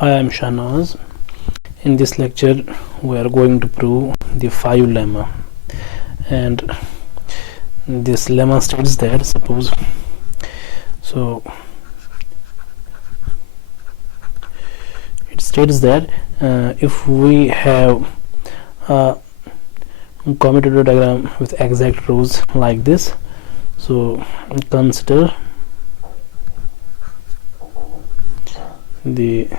Hi, I'm Shahnaz. In this lecture we are going to prove the 5 lemma, and this lemma states that if we have a commutator diagram with exact rows like this, so consider the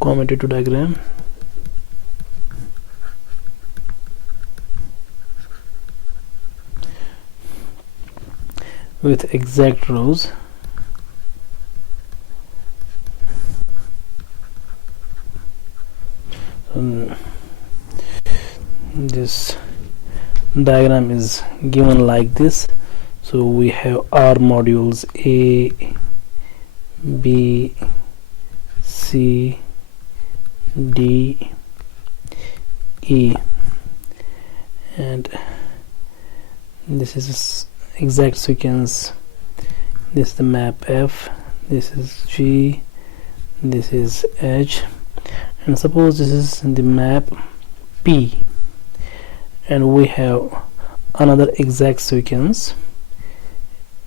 commutator diagram with exact rows this diagram is given like this. So we have R modules A, B, C, D, E, and this is exact sequence. This is the map F, this is G, this is H, and suppose this is the map P, and we have another exact sequence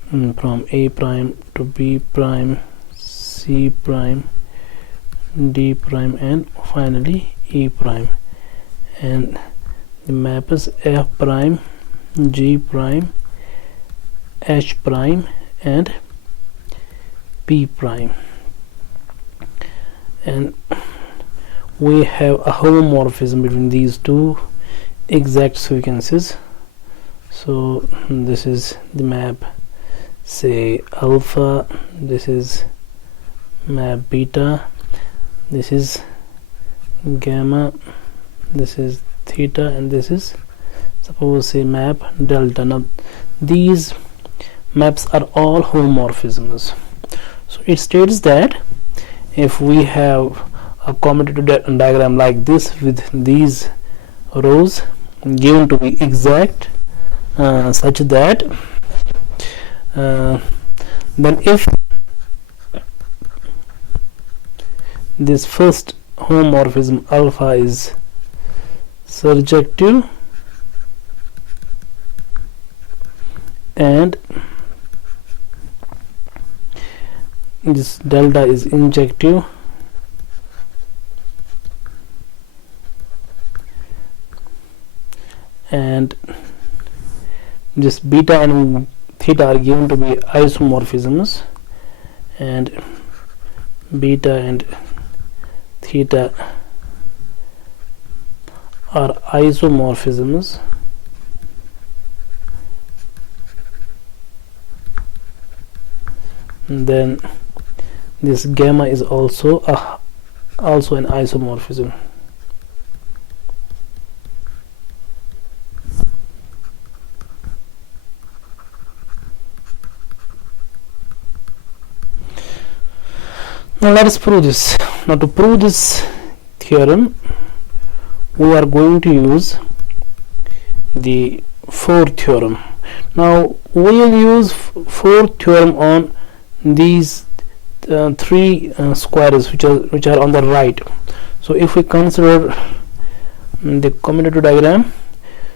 from A prime to B prime, C prime, D prime, and finally E prime, and the map is F prime, G prime, H prime, and P prime, and we have a homomorphism between these two exact sequences. So this is the map, say alpha, this is map beta, this is gamma, this is theta, and this is suppose say map delta. Now these maps are all homomorphisms. So it states that if we have a commutator diagram like this with these rows given to be exact, such that then if this first homomorphism alpha is surjective and this delta is injective, and this beta and theta are given to be isomorphisms, and beta and theta are isomorphisms, and then this gamma is also an isomorphism. Now let us prove this. Now to prove this theorem, we are going to use the fourth theorem. Now we will use fourth theorem on these three squares which are on the right. So if we consider the commutator diagram,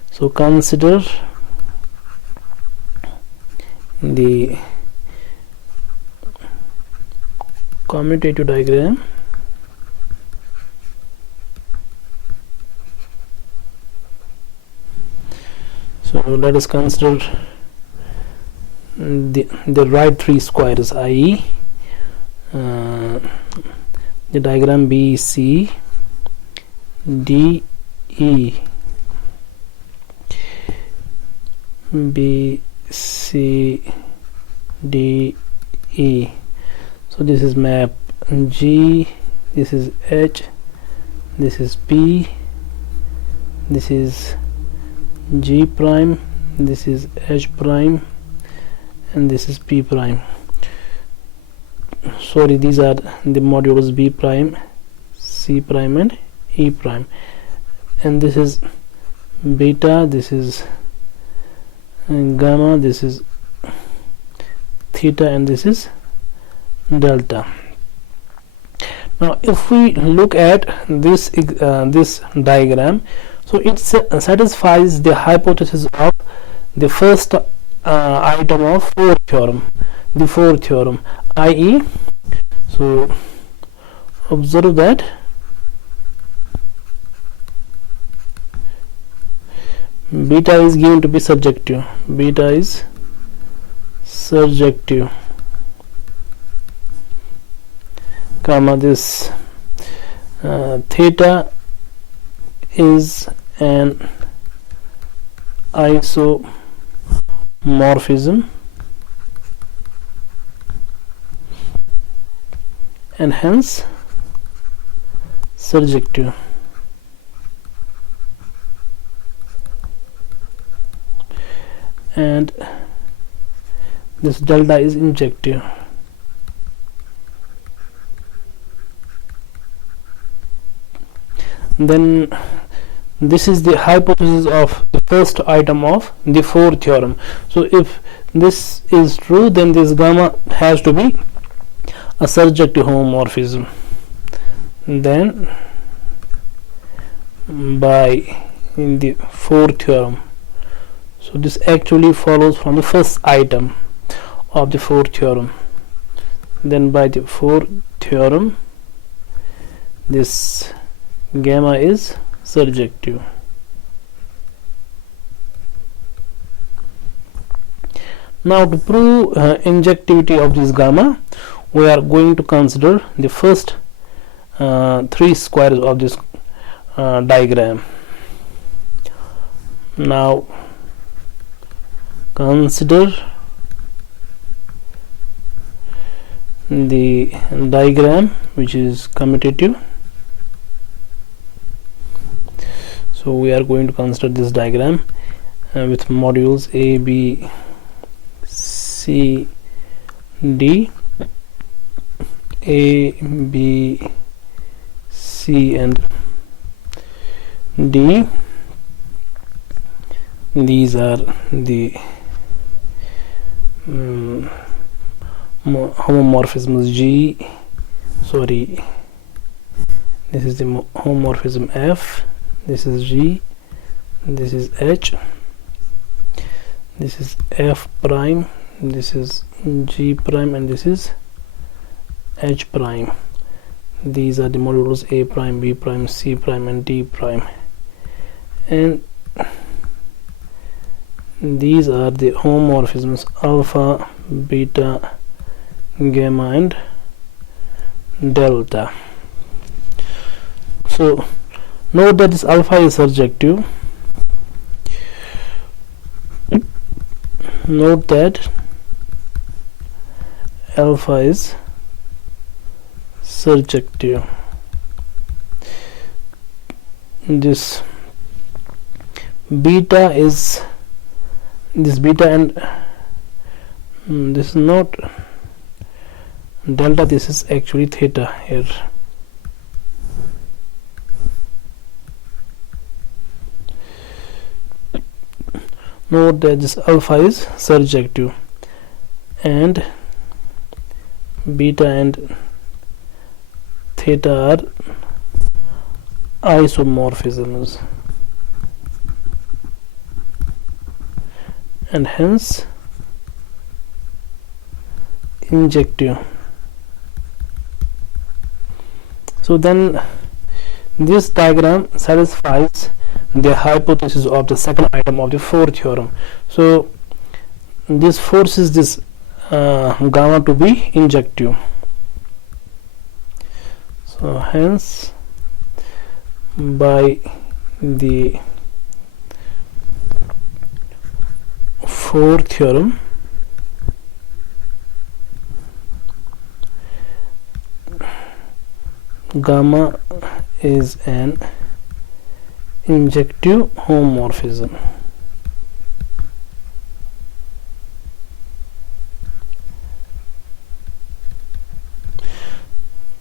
so consider the commutator diagram so let us consider the right three squares, i.e. the diagram B C D E, B C D E. So this is map G, this is H, this is P, this is G prime, this is H prime, and this is P prime. Sorry, these are the modules B prime, C prime, and E prime, and this is beta, this is gamma, this is theta, and this is delta. Now if we look at this this diagram, so it satisfies the hypothesis of the first item of fourth theorem, the fourth theorem, i.e., so observe that beta is given to be surjective, beta is surjective, comma this theta is an isomorphism and hence surjective. And this delta is injective. Then this is the hypothesis of the first item of the fourth theorem. So if this is true, then this gamma has to be a surjective homomorphism. Then by in the fourth theorem, so this actually follows from the first item of the fourth theorem. Then by the fourth theorem, this gamma is surjective. Now to prove injectivity of this gamma, we are going to consider the first three squares of this diagram. Now consider the diagram which is commutative. So we are going to consider this diagram with modules A, B, C, D, A, B, C and D. These are the homomorphisms G, sorry, this is the homomorphism F, this is G, this is H, this is F prime, this is G prime and this is H prime. These are the modules A prime, B prime, C prime and D prime, and these are the homomorphisms alpha, beta, gamma and delta. So note that this alpha is surjective. Note that alpha is surjective. This beta is this beta and this is not delta, this is actually theta here. Note that this alpha is surjective and beta and theta are isomorphisms and hence injective. So then this diagram satisfies the hypothesis of the second item of the fourth theorem. So this forces this gamma to be injective. So hence by the fourth theorem, gamma is an injective homomorphism.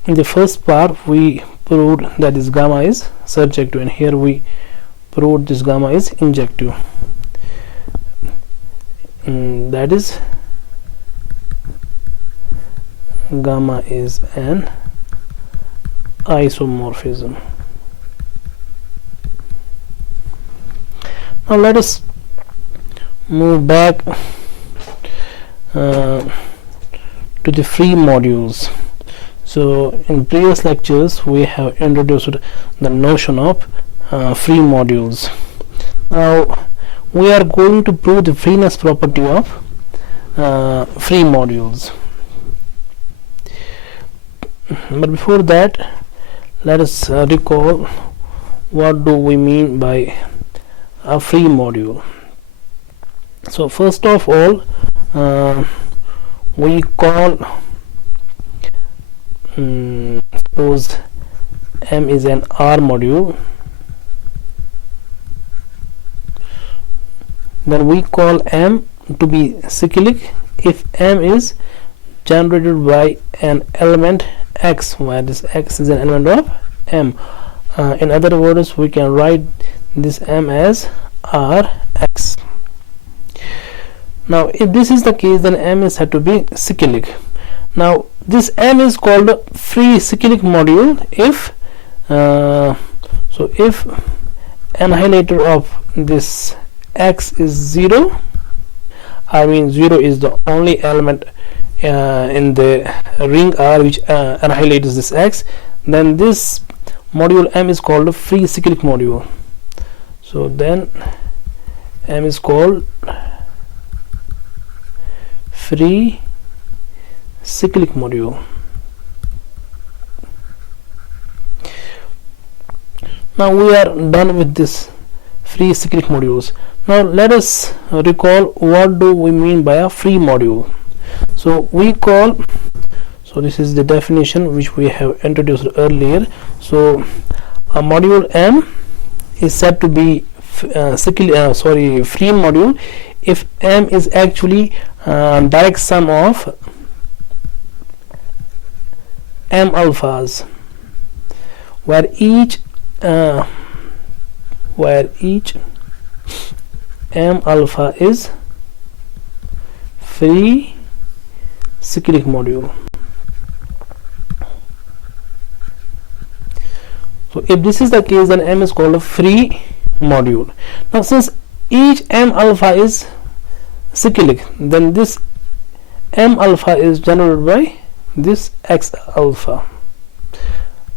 In the first part we proved that this gamma is surjective, and here we proved this gamma is injective. That is gamma is an isomorphism. Now let us move back to the free modules. So in previous lectures we have introduced the notion of free modules. Now we are going to prove the freeness property of free modules. But before that, let us recall what do we mean by a free module. So first of all, we call suppose M is an R module, then we call M to be cyclic if M is generated by an element X, where this X is an element of M. In other words, we can write this M as Rx. Now if this is the case, then M is said to be cyclic. Now this M is called a free cyclic module if so if annihilator of this X is 0, I mean 0 is the only element in the ring R which annihilates this X, then this module M is called a free cyclic module. So then M is called free cyclic module. Now we are done with this free cyclic modules. Now let us recall what do we mean by a free module. So we call, so this is the definition which we have introduced earlier. So a module M is said to be free module if M is actually direct sum of M alphas, where each M alpha is free cyclic module. So if this is the case, then M is called a free module. Now since each M alpha is cyclic, then this M alpha is generated by this X alpha,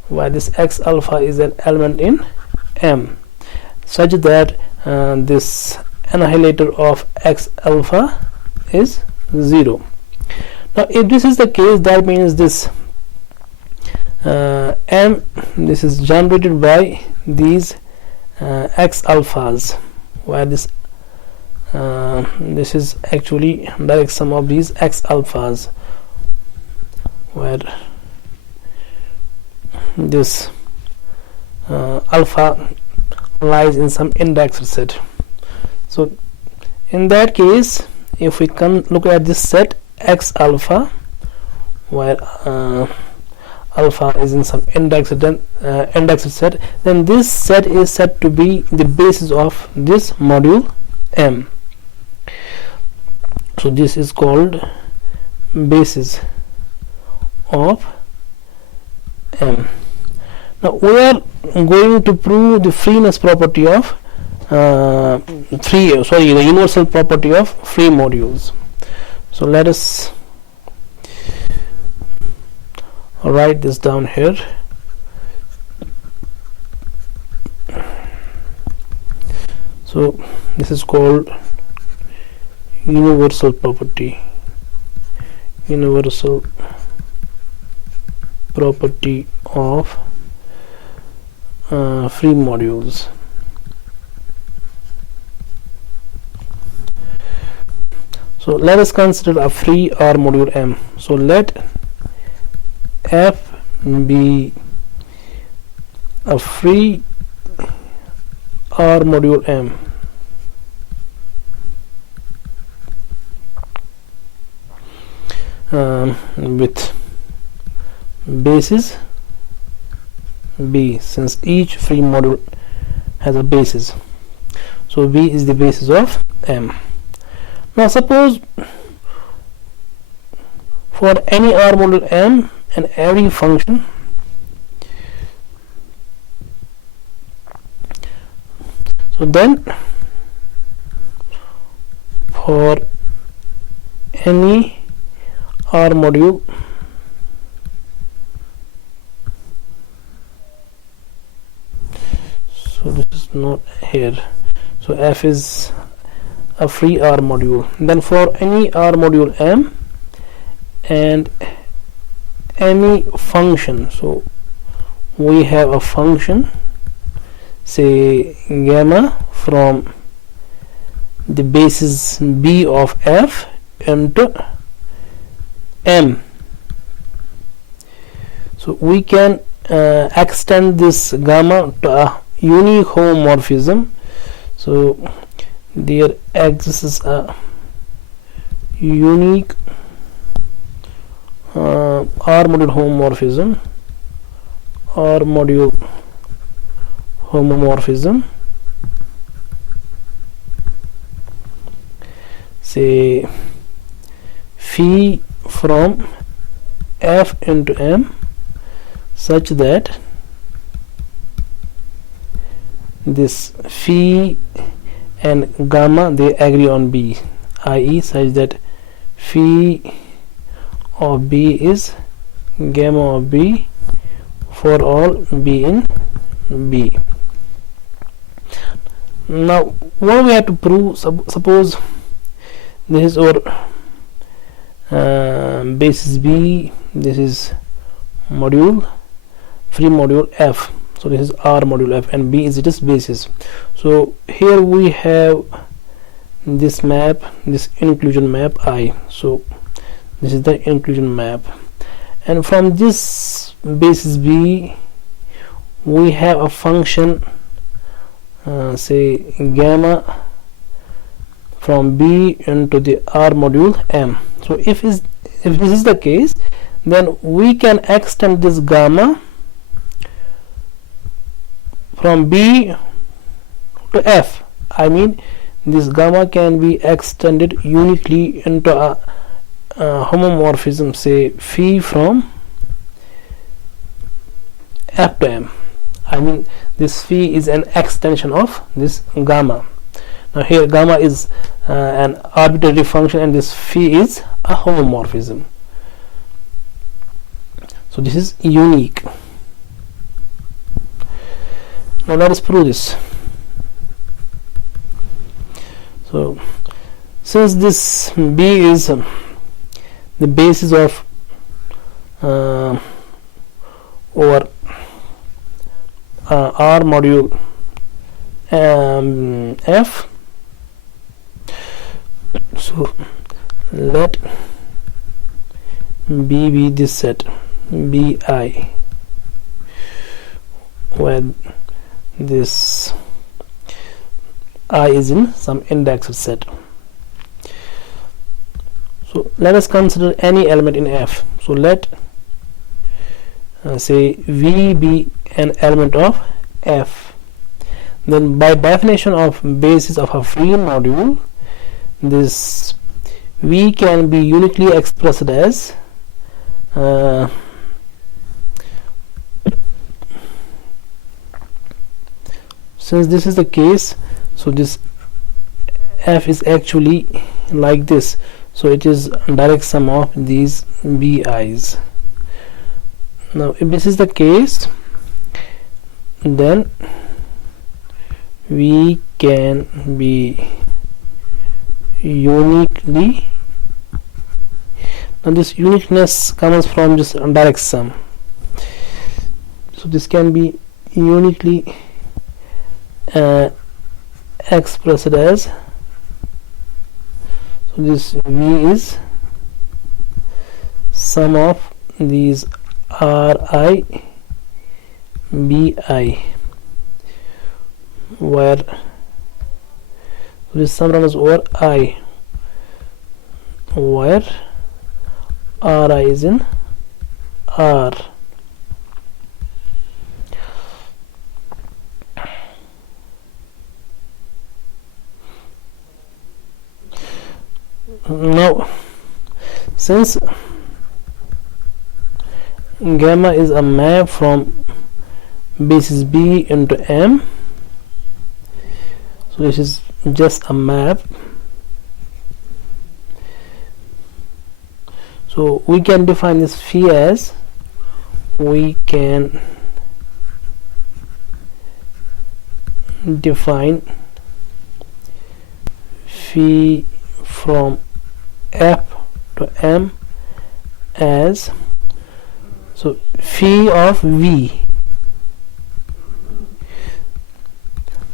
where this X alpha is an element in M, such that this annihilator of X alpha is 0. Now if this is the case, that means this M, this is generated by these X alphas, where this is actually direct sum of these X alphas, where this alpha lies in some indexed set. So in that case, if we can look at this set X alpha, where alpha is in some indexed set, then this set is said to be the basis of this module M. So this is called basis of M. Now we are going to prove the freeness property of the universal property of free modules. So let us write this down here. So this is called universal property of free modules. So let us consider a free R module M. So let F be a free R module M. With basis B, since each free module has a basis. So B is the basis of M. Now suppose for any R module M and every function. So then for any R module so this is not here, so F is a free R module. Then for any R module M and any function, so we have a function, say gamma, from the basis B of F into M. So we can extend this gamma to a unique homomorphism. So there exists a unique R module homomorphism, R module homomorphism, say phi from F into M, such that this phi and gamma they agree on B, i.e. such that phi of B is gamma of B for all B in B. Now what we have to prove, suppose this is our basis B, this is module, free module F, so this is R module F and B is its basis. So here we have this map, this inclusion map I, so this is the inclusion map, and from this basis B we have a function, say gamma from B into the R module M. So if this is the case, then we can extend this gamma from B to F. I mean, this gamma can be extended uniquely into a homomorphism, say phi from F to M. I mean, this phi is an extension of this gamma. Now here gamma is an arbitrary function and this phi is a homomorphism. So this is unique. Now let us prove this. So since this B is the basis of our R module F, so let B be this set Bi, where this I is in some indexed set. So let us consider any element in F. So let say V be an element of F. Then by definition of basis of a free module, this V can be uniquely expressed as since this is the case, so this F is actually like this, so it is direct sum of these Bi's. Now if this is the case, then we can be uniquely, now this uniqueness comes from this direct sum, so this can be uniquely expressed as, so this V is sum of these Ri Bi, where this sum runs over I, where Ri is in R. Now since gamma is a map from basis B into M. So this is just a map. So we can define this phi as, we can define phi from F to M as, so phi of V.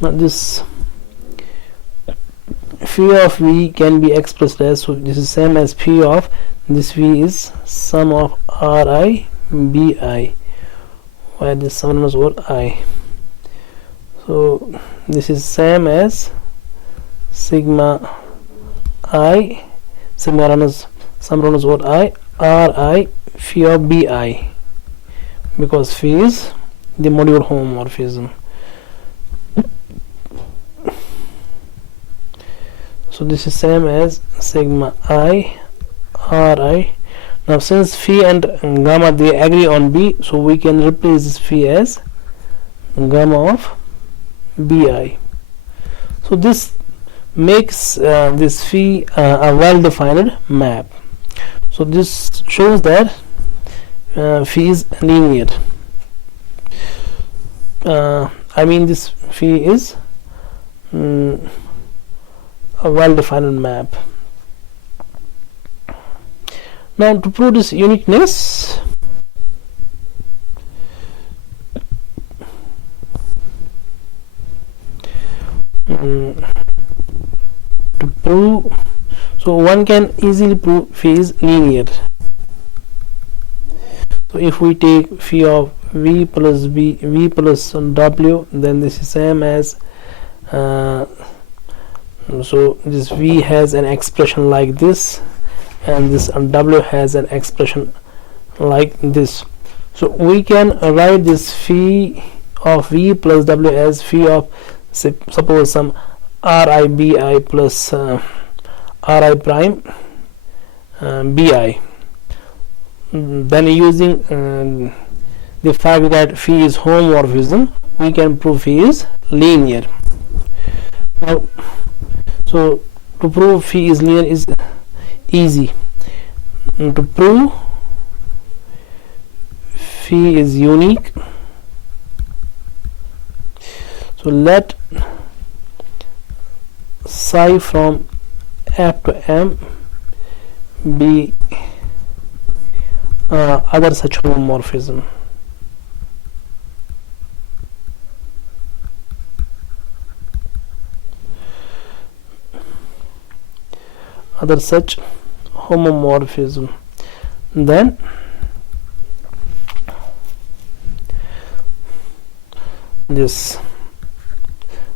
Now this phi of V can be expressed as, so this is same as phi of, this V is sum of Ri Bi, where this sum is over I. So this is same as sigma I, sigma runners, sum runners over I, Ri phi of Bi, because phi is the modular homomorphism. So this is same as sigma I Ri. Now since phi and gamma they agree on B, so we can replace this phi as gamma of Bi. So this makes this phi a well-defined map. So this shows that phi is linear. I mean this phi is a well-defined map. Now to prove this uniqueness, so one can easily prove phi is linear. So if we take phi of V plus B, V plus W, then this is same as so this V has an expression like this, and this W has an expression like this. So we can write this phi of V plus W as phi of, suppose some Ri Bi plus Ri prime Bi. Then using the fact that phi is homomorphism, we can prove phi is linear. Now, so to prove phi is linear is easy. And to prove phi is unique, so let psi from F to M be other such homomorphism. Other such homomorphism, then this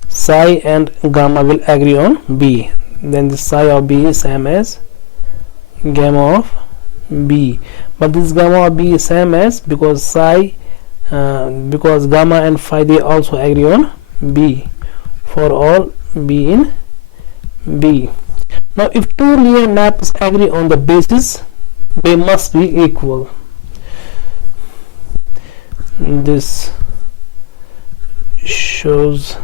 psi and gamma will agree on B. Then the psi of B is same as gamma of B, but this gamma of B is same as, because psi because gamma and phi they also agree on B for all B in B. Now if two linear maps agree on the basis, they must be equal. This shows,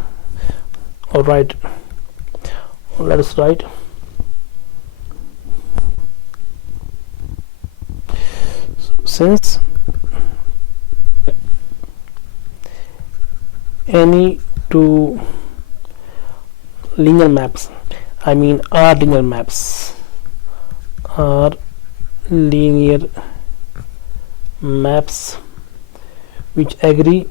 alright, let us write since any two linear maps, I mean are linear maps, are linear maps which agree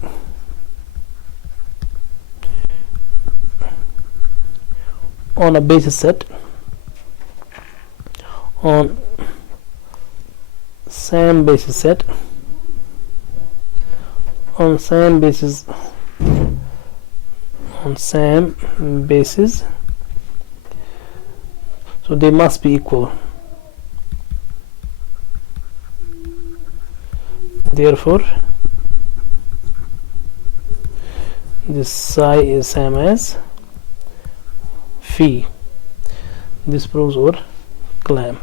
on a basis set on same basis set on same basis so they must be equal. Therefore this psi is same as phi. This proves our claim.